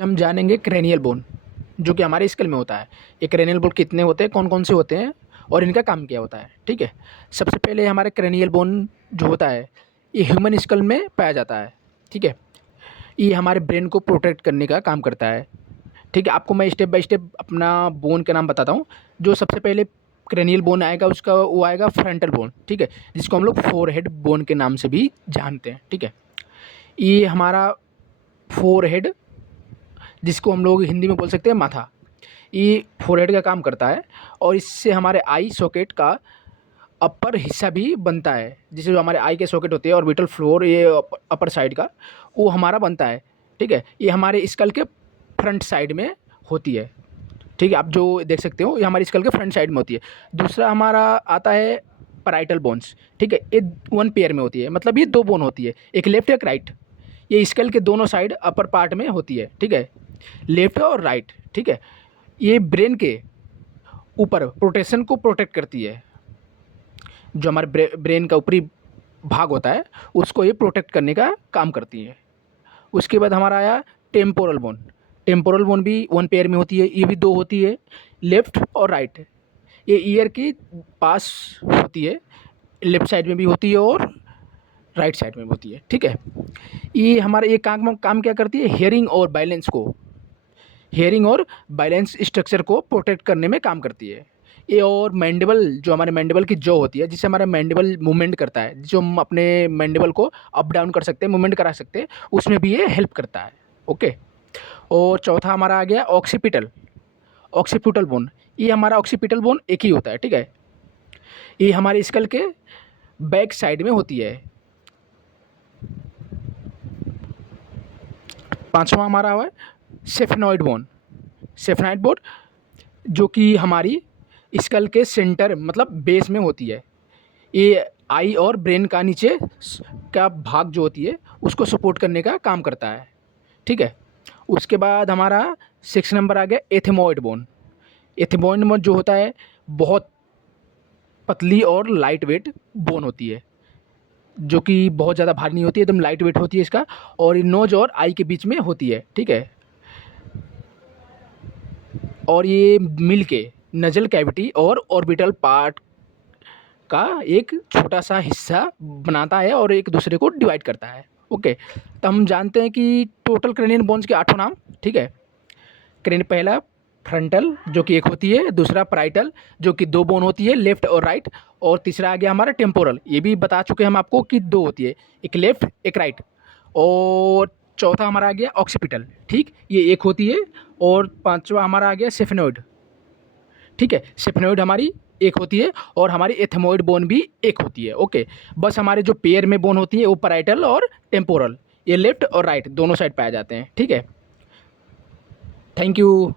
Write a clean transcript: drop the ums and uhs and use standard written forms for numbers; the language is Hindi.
हम जानेंगे क्रेनियल बोन जो कि हमारे स्कल में होता है। ये क्रेनियल बोन कितने होते हैं, कौन-कौन से होते हैं और इनका काम क्या होता है, ठीक है। सबसे पहले हमारे क्रेनियल बोन जो होता है, ये ह्यूमन स्कल में पाया जाता है, ठीक है। ये हमारे ब्रेन को प्रोटेक्ट करने का काम करता है, ठीक है। आपको मैं स्टेप बाय स्टेप अपना बोन का नाम बताता हूँ। जो सबसे पहले क्रेनियल बोन आएगा उसका वो आएगा फ्रंटल बोन, ठीक है, जिसको हम लोग फोरहेड बोन के नाम से भी जानते हैं, ठीक है। ये हमारा फोरहेड, जिसको हम लोग हिंदी में बोल सकते हैं माथा, ये फोरहेड का काम करता है और इससे हमारे आई सॉकेट का अपर हिस्सा भी बनता है। जैसे जो हमारे आई के सॉकेट होते हैं ऑर्बिटल फ्लोर, ये अपर साइड का वो हमारा बनता है, ठीक है। ये हमारे स्कल के फ्रंट साइड में होती है, ठीक है। आप जो देख सकते हो ये हमारे स्कल के फ्रंट साइड में होती है। दूसरा हमारा आता है पैराइटल बोन्स, ठीक है। ये वन पेयर में होती है, मतलब ये दो बोन होती है, एक लेफ्ट एक राइट। ये स्कल के दोनों साइड अपर पार्ट में होती है, ठीक है, लेफ्ट और राइट, ठीक है। ये ब्रेन के ऊपर प्रोटेक्शन को प्रोटेक्ट करती है। जो हमारे ब्रेन का ऊपरी भाग होता है उसको ये प्रोटेक्ट करने का काम करती है। उसके बाद हमारा आया टेम्पोरल बोन। टेम्पोरल बोन भी वन पेयर में होती है, ये भी दो होती है, लेफ्ट और राइट। ये ईयर के पास होती है, लेफ्ट साइड में भी होती है और राइट साइड में भी होती है, ठीक है। ये हमारा ये काम काम क्या करती है, हेयरिंग और बैलेंस स्ट्रक्चर को प्रोटेक्ट करने में काम करती है। ये और मैंडिबल, जो हमारे मैंडिबल की जॉ होती है, जिससे हमारा मैंडिबल मूवमेंट करता है, जो हम अपने मैंडिबल को अप डाउन कर सकते हैं, मूवमेंट करा सकते हैं, उसमें भी ये हेल्प करता है, ओके। और चौथा हमारा आ गया ऑक्सीपिटल बोन। ये हमारा ऑक्सीपिटल बोन एक ही होता है, ठीक है। ये हमारे स्कल के बैक साइड में होती है। पांचवा हमारा हुआ है सेफेनॉइड बोन, जो कि हमारी स्कल के सेंटर मतलब बेस में होती है। ये आई और ब्रेन का नीचे का भाग जो होती है उसको सपोर्ट करने का काम करता है, ठीक है। उसके बाद हमारा 6 नंबर आ गया एथेमॉइड बोन जो होता है बहुत पतली और लाइट वेट बोन होती है, जो कि बहुत ज़्यादा भारी नहीं होती है, एकदम लाइट वेट होती है इसका, और ये नोज और आई के बीच में होती है, ठीक है। और ये मिल के नजल कैविटी और ऑर्बिटल पार्ट का एक छोटा सा हिस्सा बनाता है और एक दूसरे को डिवाइड करता है, ओके। तो हम जानते हैं कि टोटल क्रेनियन बोन्स के 8 नाम, ठीक है। पहला फ्रंटल जो कि एक होती है, दूसरा पैराइटल जो कि दो बोन होती है, लेफ्ट और राइट, और तीसरा आ गया हमारा टेम्पोरल, ये भी बता चुके हैं हम आपको कि दो होती है, एक लेफ्ट एक राइट। और चौथा हमारा आ गया ऑक्सीपिटल, ठीक, ये एक होती है। और पांचवा हमारा आ गया सेफेनॉइड, ठीक है। सेफेनॉइड हमारी एक होती है और हमारी एथेमॉइड बोन भी एक होती है, ओके। बस हमारे जो पेयर में बोन होती है वो पैराइटल और टेम्पोरल, ये लेफ्ट और राइट दोनों साइड पाए जाते हैं, ठीक है। Thank you.